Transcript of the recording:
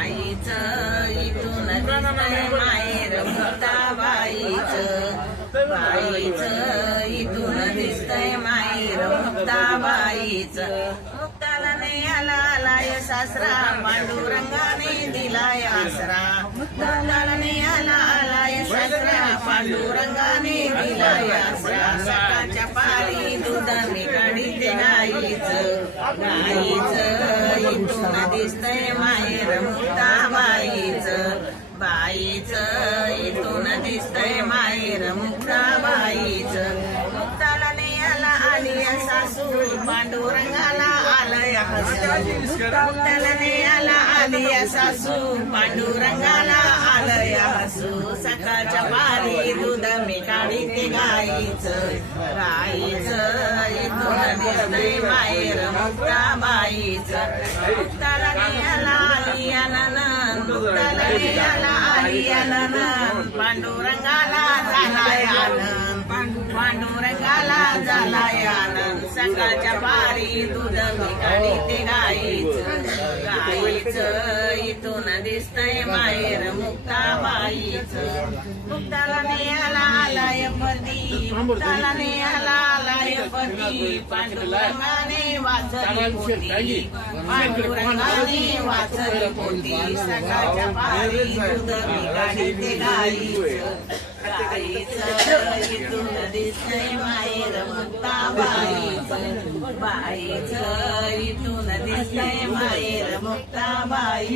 बाईचं इथून दिसतंय माहेर मुक्ताबाईचं, बाईचं इथून दिसतंय माहेर मुक्ताबाईचं. मुक्ताला नेहाला आलाय सासरा, पांडुरंगाने दिलाय आसरा. मुक्ताला नेहाला आलाय सासरा, पांडुरंगाने दिलाय आसरा. सकाळच्या पारी दूध मी काढीते गाईचं, गाईचं इथून दिसतंय माहेर मुक्ताबाईचं, बाईचं इथून दिसतंय माहेर मुक्ताबाईचं. मुक्ताला नेहाला आली सासू, पांडुरंगाला आलंय हसू. मुक्ताला नेहाला आली सासू, पांडुरंगाला आलंय हसू. सकाळच्या पारी दूध मी काढीते गाईचं, गाईचं इथून दिसतंय माहेर मुक्ताबाईचं. मुक्ताला नेहाला आली नणंद, मुक्ताला नेहाला आली नणंद. पांडुरंगाला झालाय आनंद, पांडुरंगाला झालाय आनंद. सकाळच्या पारी दूध मी काढीते गाईचं, गाईचं इथून दिसतंय माहेर मुक्ताबाईचं. मुक्ताला नेहाला आलाय पती, मुक्ताला नेहाला आलाय पती. पांडुरंगाने वाचली पोती, पांडुरंगाने वाचली पोती. सकाळच्या पारी दूध मी काढीते गाईचं, गाईचं इथून दिसतंय माहेर मुक्ताबाईचं, बाईचं इथून दिसतंय माहेर मुक्ताबाईचं.